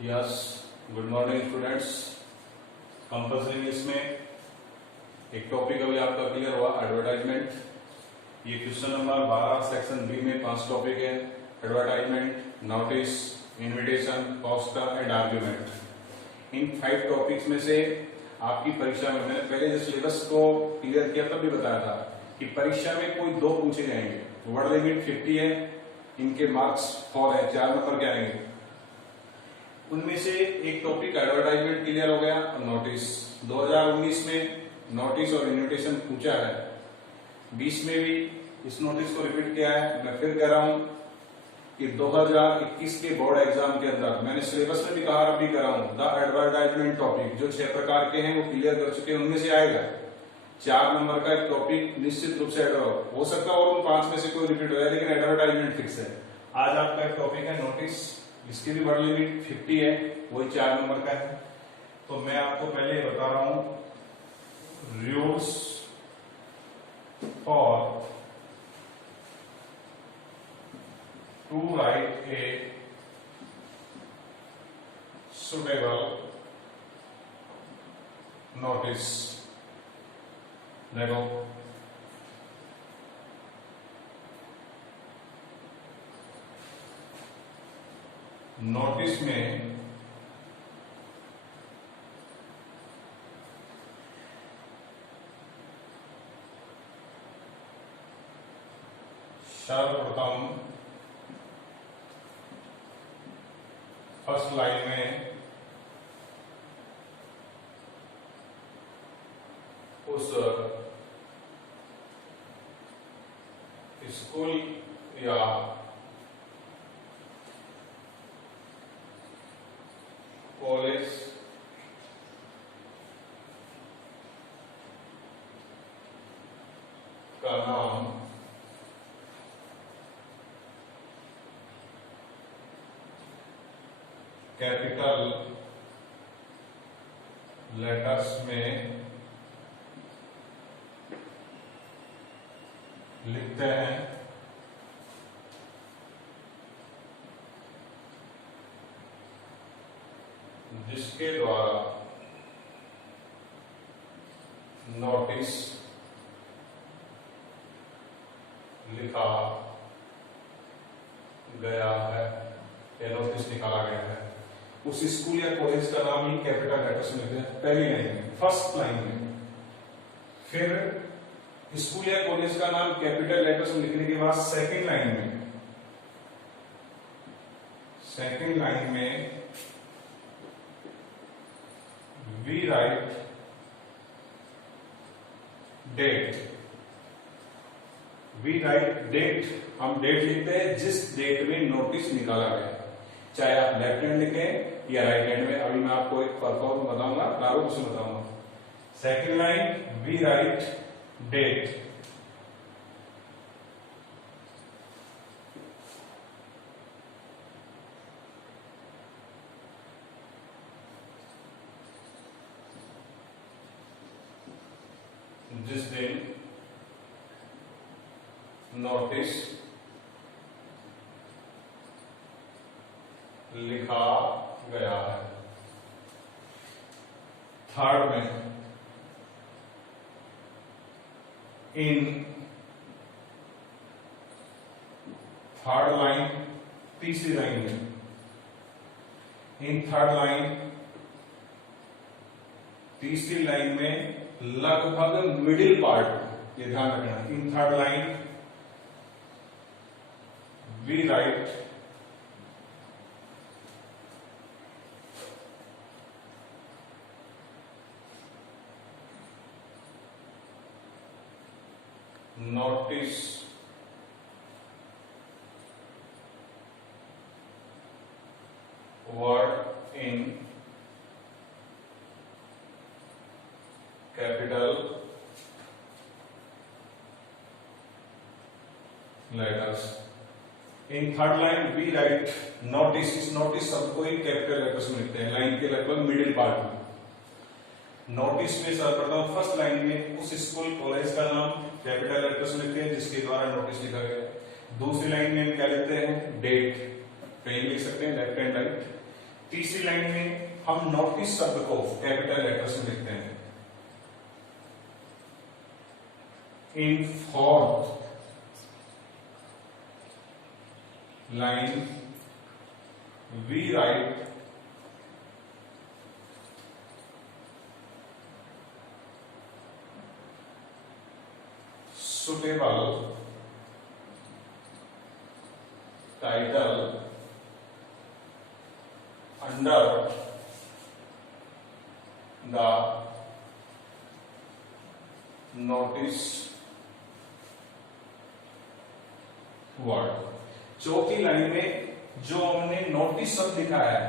Yes, good morning students. Compulsory इसमें एक topic अभी आपका क्लियर हुआ, एडवर्टाइजमेंट। ये क्वेश्चन नंबर 12 सेक्शन बी में 5 टॉपिक है। Advertisement, notice, invitation, poster and argument. In 5 topics में से आपकी परीक्षा में, मैंने पहले जो सिलेबस को क्लियर किया तब भी बताया था कि परीक्षा में कोई 2 पूछे जाएंगे। वर्ड लिमिट 50 है, इनके मार्क्स 4 है, 4 नंबर के आएंगे। उनमें से एक टॉपिक एडवर्टाइजमेंट क्लियर हो गया। नोटिस 2019 में नोटिस और इन्विटेशन पूछा है, 20 में भी इस नोटिस को रिपीट किया है। मैं फिर कह रहा हूं कि 2021 के बोर्ड एग्जाम के अंदर मैंने सिलेबस में भी कहा, अब भी कर रहा हूं, द एडवर्टाइजमेंट टॉपिक जो 6 प्रकार के हैं वो क्लियर कर चुके हैं। उनमें से आएगा 4 नंबर का एक टॉपिक निश्चित रूप से हो सकता है और उन 5 में से कोई रिपीट हो जाए, लेकिन एडवर्टाइजमेंट फिक्स है। आज आपका एक टॉपिक है नोटिस, इसकी भी वर्ड लिमिट 50 है, वही 4 नंबर का है। तो मैं आपको पहले बता रहा हूं rules for to write a suitable notice. देखो, नोटिस में सर्वप्रथम फर्स्ट लाइन में उस स्कूल या कॉलेज का नाम कैपिटल लेटर्स में लिखते हैं। जिसके द्वारा नोटिस लिखा गया है या नोटिस निकाला गया है, उस स्कूल या कॉलेज का नाम ही कैपिटल लेटर्स में लिखते हैं पहली लाइन में, फर्स्ट लाइन में। फिर स्कूल या कॉलेज का नाम कैपिटल लेटर्स में लिखने के बाद सेकंड लाइन में we write date. We write date, हम डेट लिखते हैं जिस डेट में नोटिस निकाला गया, चाहे आप लेफ्ट हैंड लिखें या राइट हैंड में। अभी मैं आपको एक परफॉर्म बताऊंगा, प्रारूप से बताऊंगा। Second line we write date. जिस दिन नोटिस लिखा गया है। थर्ड में इन थर्ड लाइन, तीसरी लाइन में इन थर्ड लाइन, तीसरी लाइन में लगभग मिडिल पार्ट, ये ध्यान रखना। In third line we write notice word in capital letters. In third line we write notice, इस नोटिस शब्द को ही कैपिटल लेटर्स में लिखते हैं, लाइन के लगभग मिडिल पार्ट में। नोटिस में सर्वप्रथम फर्स्ट लाइन में उस स्कूल कॉलेज का नाम कैपिटल लेटर्स में लिखते हैं जिसके द्वारा नोटिस लिखा गया है। दूसरी लाइन में क्या लिखते हैं, डेट, कहीं लिख सकते हैं लेफ्ट एंड राइट। तीसरी लाइन में हम नोटिस शब्द को कैपिटल लेटर से लिखते हैं। In fourth line we write suitable title under the notice word। चौथी लाइन में जो हमने नोटिस शब्द लिखा है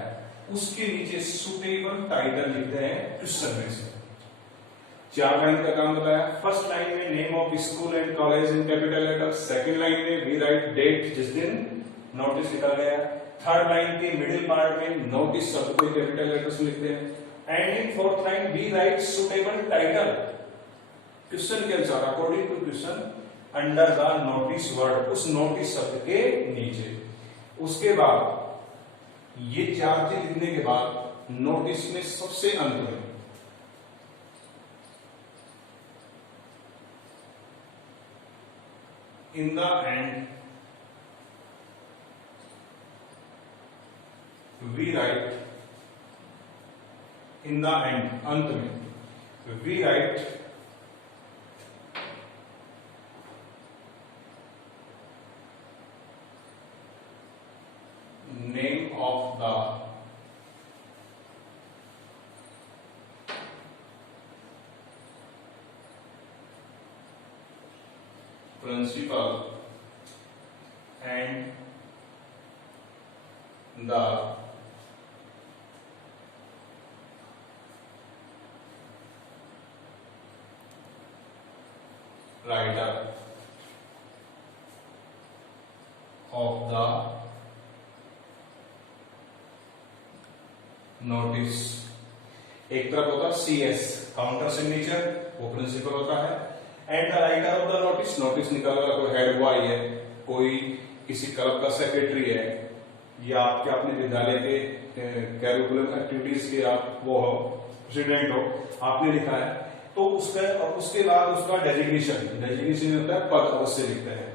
उसके नीचे सुटेबल टाइटल लिखते हैं क्वेश्चन में से। चार लाइन का काम बताया। फर्स्ट लाइन में name of school and college in capital letter, second line में वी राइट डेट जिस दिन नोटिस लिखा गया, थर्ड लाइन के मिडिल पार्ट में नोटिस शब्द को कैपिटल लेटर से लिखते हैं and in fourth line we write suitable title question के अनुसार according to question under the notice word, उस नोटिस शब्द के नीचे। उसके बाद ये चार चीज लिखने के बाद नोटिस में सबसे अंत में in the end we write, in the end अंत में we write name of the principal and the writer of the notice. एक तरफ होता है CS काउंटर सिग्नेचर, वो प्रिंसिपल होता है, and the writer of the notice, notice निकालने वाला कोई हेड बॉय है, कोई किसी क्लब का सेक्रेटरी है, या आपके अपने विद्यालय के कैरिकुलम एक्टिविटीज के आप वो हो प्रेसिडेंट हो, आपने लिखा है तो उसका, और उसके बाद उसका डेजिग्नेशन होता है, पद अवश्य लिखते हैं।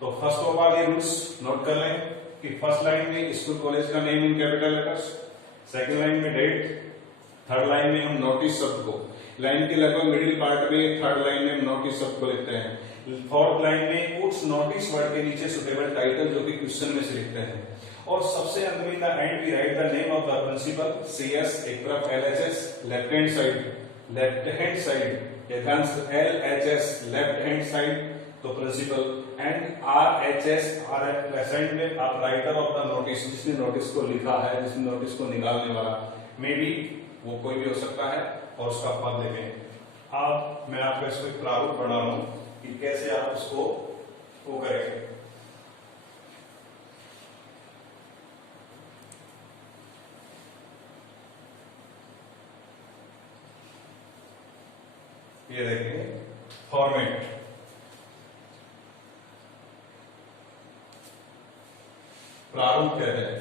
तो फर्स्ट ऑफ ऑल ये रूल्स नोट कर लें कि फर्स्ट लाइन में स्कूल कॉलेज का name in capital letters, second line में डेट, थर्ड लाइन में हम नोटिस शब्द को, लाइन के लगभग मिडिल पार्ट में थर्ड लाइन में हम नोटिस शब्द को लिखते हैं, फोर्थ लाइन में उस नोटिस वर्ड के नीचे सुटेबल टाइटल जो कि क्वेश्चन में से लिखते हैं, और सबसे अंत में the end we write the name of the principal, CS एक तरफ LHS left hand side LHS left hand side तो प्रिंसिपल, एंड RHS साइड में आप राइटर ऑफ द नोटिस, जिसने नोटिस को लिखा है, जिसने नोटिस को निकालने वाला, मे बी वो कोई भी हो सकता है, और उसका पद लिखें। अब मैं आपको इसको एक प्रारूप बना रहा हूं कि कैसे आप उसको वो करेंगे। ये देखिए फॉर्मेट, प्रारूप कहते हैं।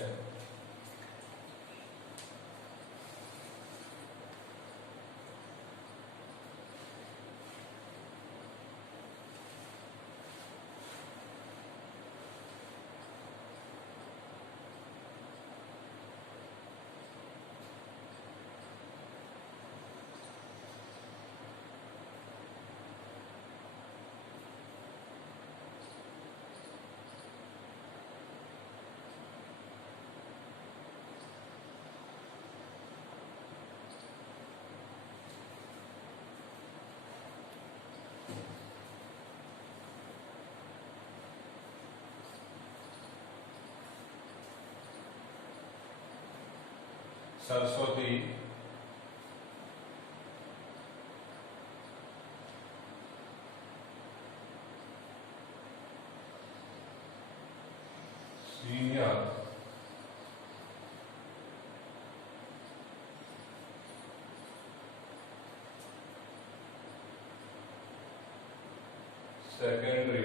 Saraswati senior secondary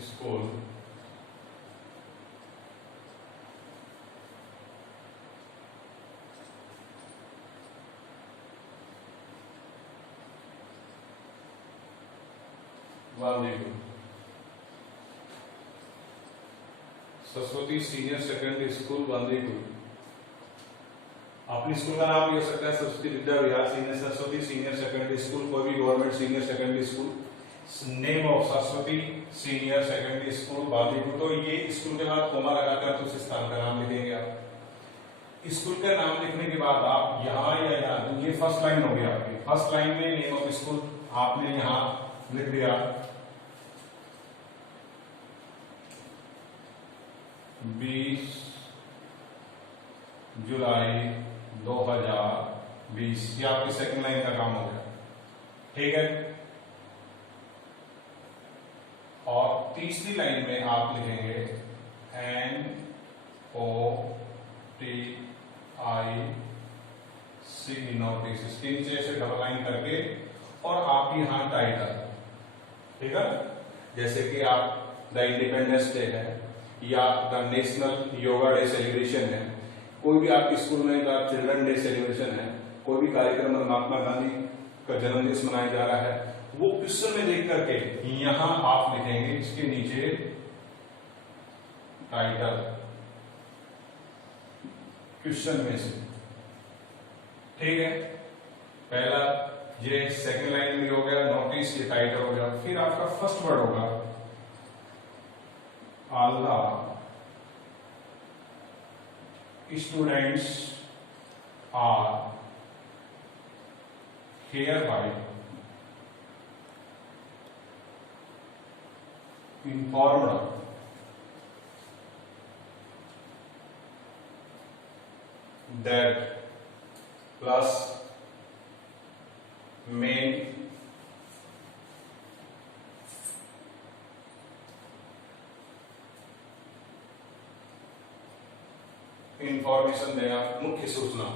school Valmiki, Saraswati senior secondary school Valmiki. अपनी स्कूल का नाम भी हो सकता है Saraswati Vidya Vihar senior Saraswati senior secondary school, कोई भी government senior secondary school. Name of Saraswati senior secondary school Valmiki. तो ये स्कूल के बाद कोमा लगाकर उस स्थान का नाम लिखेंगे आप। स्कूल का नाम लिखने के बाद आप यहाँ या यहाँ, ये फर्स्ट लाइन होगी आपकी। फर्स्ट लाइन में नेम ऑफ स्कूल आपने यहाँ लिख दिया 20 जुलाई 2020, ये आपकी सेकंड लाइन का काम हो गया, ठीक है। और तीसरी लाइन में आप लिखेंगे NOTIC नोटिस, इसके नीचे ऐसे डबल लाइन करके और आप यहाँ टाइटल, ठीक है। जैसे कि आप द इंडिपेंडेंस डे है या the national yoga day celebration है, कोई भी आपके स्कूल में द चिल्ड्रन डे सेलिब्रेशन है, कोई भी कार्यक्रम महात्मा गांधी का जन्मदिवस मनाया जा रहा है, वो क्वेश्चन में देख करके यहां आप लिखेंगे इसके नीचे टाइटल क्वेश्चन में से, ठीक है। पहला ये सेकंड लाइन में हो गया नोटिस, ये टाइटल हो गया। फिर आपका फर्स्ट वर्ड होगा all the students are hereby informed that plus main information देना, मुख्य सूचना।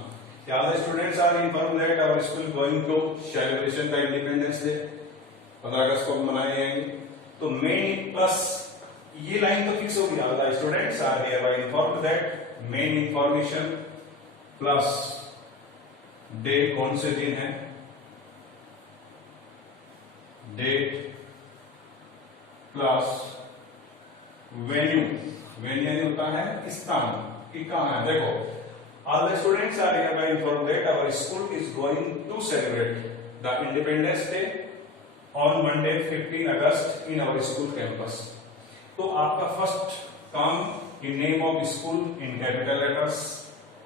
The students are informed that our school going to celebration the Independence Day, 15 अगस्त को मनाए जाएंगे। तो मेन प्लस ये लाइन तो फिक्स हो गया, the students are hereby informed that main information plus day कौन से दिन है, डेट प्लस वेन्यू, वेन्यू होता है स्थान कि कहां है। देखो all the students are hereby informed that our school is going to celebrate the Independence Day on Monday 15 August in our school campus। तो आपका फर्स्ट काम in name of school in capital letters,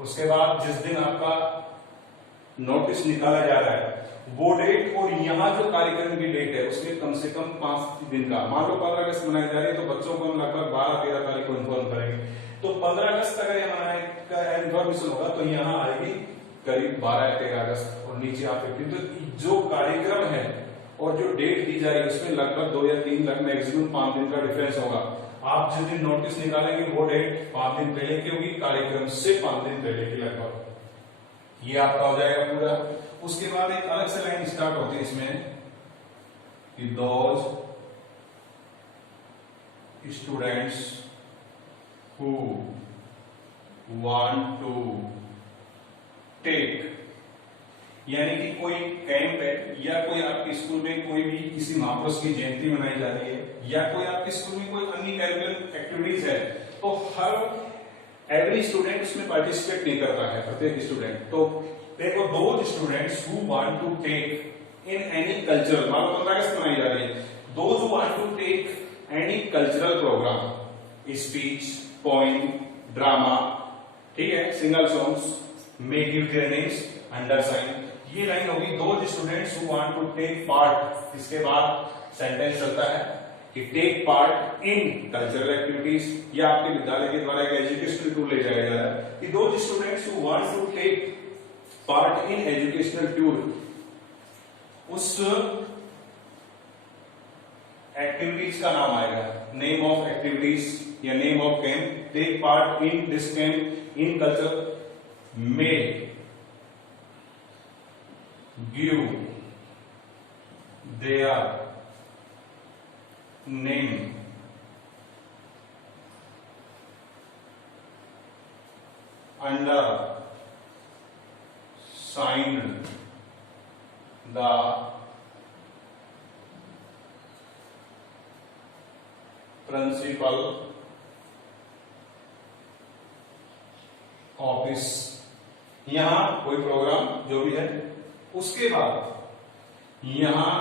उसके बाद जिस दिन आपका notice निकाला जा रहा है वो डेट, और यहाँ जो कार्यक्रम की डेट है उसमें कम से कम 5 दिन का, मान लो 15 अगस्त मनाई जा रही है तो बच्चों को हम लगभग 12-13 तारीख को इन्फॉर्म करेंगे। तो 15 अगस्त अगर ये मनाने का इन्फॉर्मेशन होगा तो यहाँ आएगी करीब 12-13 अगस्त और नीचे आप 15। तो जो कार्यक्रम है और जो डेट दी जा रही है उसमें लगभग 2 या 3 लाख मैक्सिमम 5 दिन का डिफरेंस होगा। आप जिस दिन नोटिस निकालेंगे वो डेट 5 दिन पहले की होगी, कार्यक्रम से 5 दिन पहले की लगभग, ये आपका हो जाएगा पूरा। उसके बाद एक अलग से लाइन स्टार्ट होती है इसमें कि those students who want to take, यानी कि कोई कैंप है या कोई आपके स्कूल में कोई भी किसी महापुरुष की जयंती मनाई जा रही है या कोई आपके स्कूल में कोई अन्य करिकुलर एक्टिविटीज है, तो हर एवरी स्टूडेंट उसमें पार्टिसिपेट नहीं करता है, प्रत्येक स्टूडेंट। तो देखो those students who want to take in any cultural, मान लो 15 अगस्त मनाई जा रही है, those who want to take any cultural programme, speech, poem, drama, ठीक है, single songs, may give their names under sign. ये लाइन होगी those students who want to take part, इसके बाद सेंटेंस चलता है कि take part in cultural activities, या आपके विद्यालय के द्वारा एक एजुकेशनल टूर ले जाया जा रहा है कि those students who want to take part in educational tour, उस एक्टिविटीज का नाम आएगा, नेम ऑफ एक्टिविटीज या name of camp, take part in this camp in culture, may give their name under signed the principal office. यहां कोई programme जो भी है, उसके बाद यहां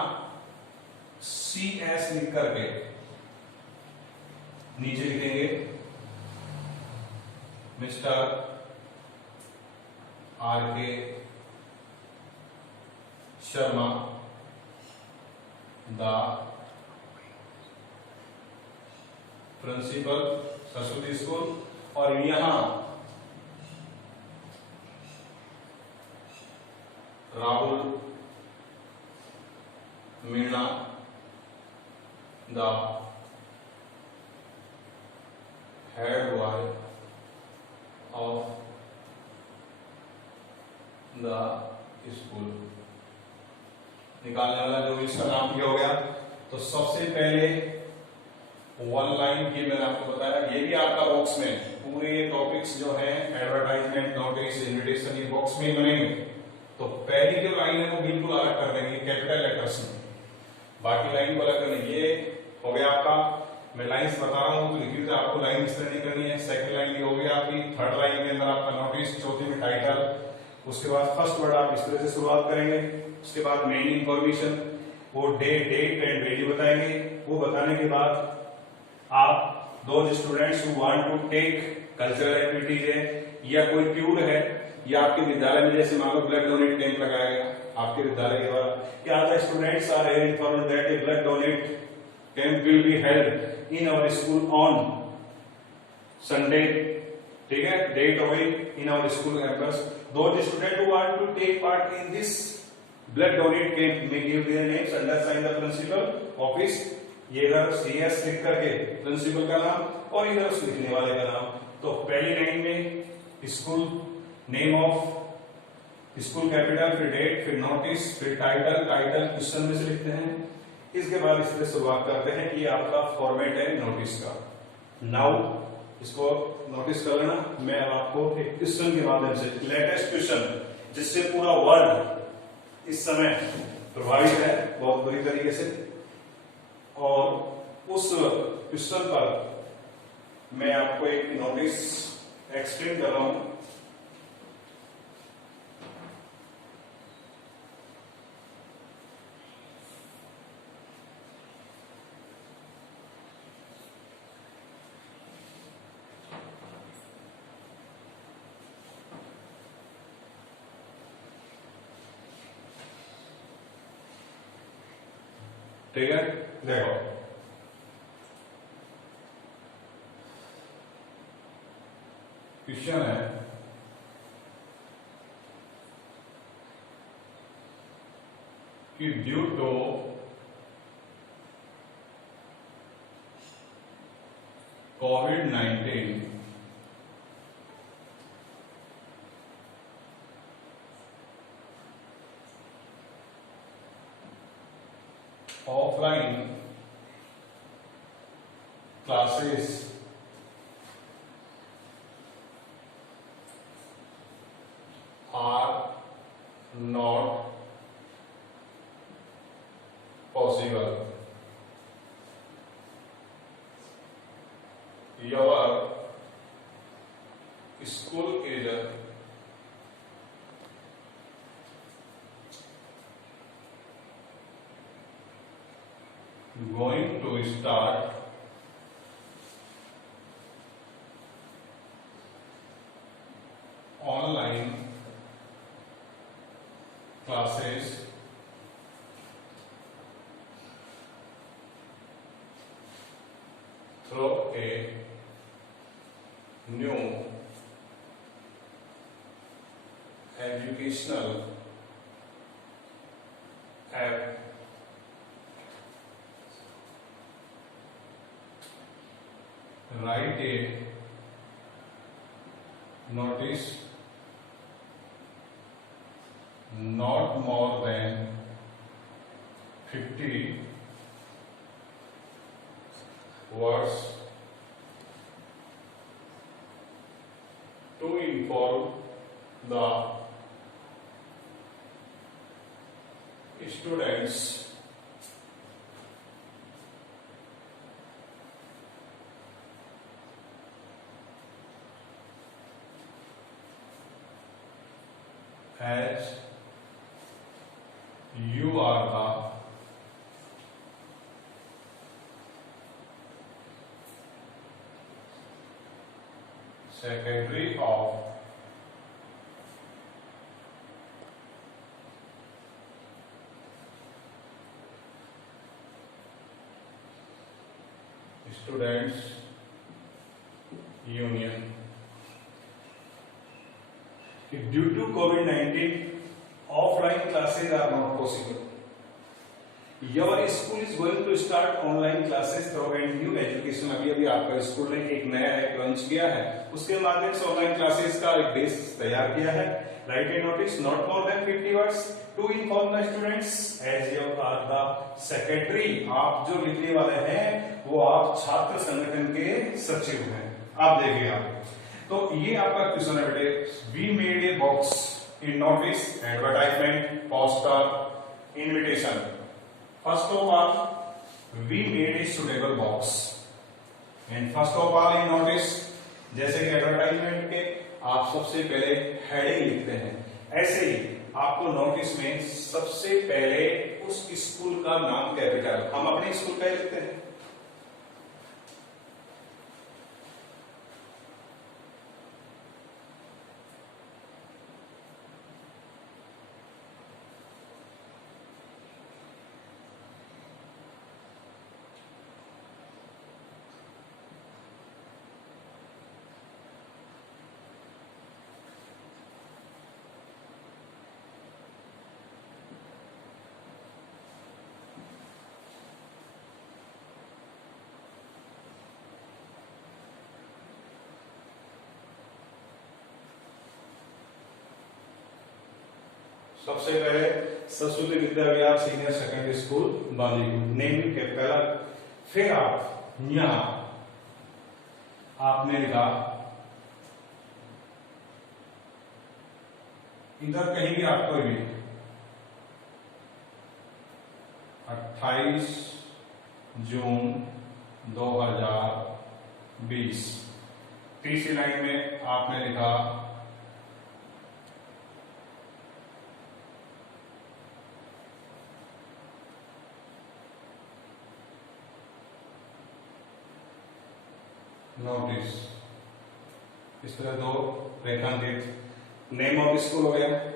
CS लिख करके नीचे लिखेंगे mister RK Sharma the principal Saraswati school, और यहां Rahul Meena the head boy of the school. निकालने वाला जो इसका नाम किया हो गया। तो सबसे पहले वन लाइन की मैंने आपको बताया, ये भी आपका बॉक्स में पूरे टॉपिक्स जो है एडवर्टाइजमेंट, नोटिस, इन्विटेशन, ये बॉक्स में बनेंगे। तो पहली जो लाइन है वो बिल्कुल अलग कर देंगे कैपिटल लेटर्स में, बाकी लाइन को अलग करनी। ये हो गया आपका, मैं लाइंस बता रहा हूं तो लिखिए, आपको लाइन इस तरह नहीं करनी है। सेकंड लाइन भी हो गई आपकी, थर्ड लाइन के अंदर आपका नोटिस, चौथी में टाइटल, उसके बाद फर्स्ट वर्ड आप इस तरह से शुरुआत करेंगे। उसके बाद मेन इंफॉर्मेशन, वो डेट एंड वैल्यू बताएंगे। वो बताने के बाद आप दो students who want to take cultural activities है या कोई टूर है, या आपके विद्यालय में जैसे मान लो ब्लड डोनेट कैंप लगाया गया आपके विद्यालय के द्वारा, क्या the students are here informed that a blood donate camp will be held in our school on Sunday, ठीक है, डेट हो गई इन आवर स्कूल कैंपस। दो student who want to take part in this blood donate camp में give their names under sign the principal office. ये इधर CS लिख करके प्रिंसिपल का नाम और इधर उस लिखने वाले का नाम। तो पहली लाइन में school name of school capital, फिर डेट, फिर नोटिस, फिर टाइटल क्वेश्चन में से लिखते हैं। इसके बाद इस तरह शुरुआत करते हैं कि ये आपका फॉर्मेट है नोटिस का। नाउ इसको नोटिस कर लेना। मैं अब आपको एक क्वेश्चन के माध्यम से, लेटेस्ट क्वेश्चन जिससे पूरा वर्ल्ड इस समय प्रभावित है बहुत बुरी तरीके से, और उस क्वेश्चन पर मैं आपको एक नोटिस एक्सप्लेन कर रहा हूं। ठीक है, देखो क्वेश्चन है कि due to COVID-19 offline classes are not possible. Your school is going to start online classes through a new educational app write a notice not more than 50 words to to inform the students as you are the secretary of students union. Due to COVID-19, offline classes are not possible. Your school is going to start online classes through and new education. अभी आपका school ने एक नया app launch किया है, उसके माध्यम से ऑनलाइन क्लासेस का एक बेस तैयार किया है. Write a notice not more than 50 words to inform the students as you are the secretary. आप जो लिखने वाले हैं वो आप छात्र संगठन के सचिव हैं. आप देखिए आप तो ये आपका क्वेश्चन है बेटे. We made a box in notice advertisement poster invitation. First of all, we made a suitable box. And first of all, in notice, जैसे कि एडवर्टाइजमेंट के आप सबसे पहले हेडिंग लिखते हैं, ऐसे ही आपको नोटिस में सबसे पहले उस स्कूल का नाम कैपिटल, हम अपने स्कूल का लिखते हैं. सबसे पहले Saraswati Vidya Vihar senior secondary school Balipur, name capital. फिर आप यहां आपने लिखा, इधर कहीं भी आप कोई भी 28 जून 2020. तीसरी लाइन में आपने लिखा नोटिस. इस तरह दो रेखांकित. नेम ऑफ स्कूल हो गया.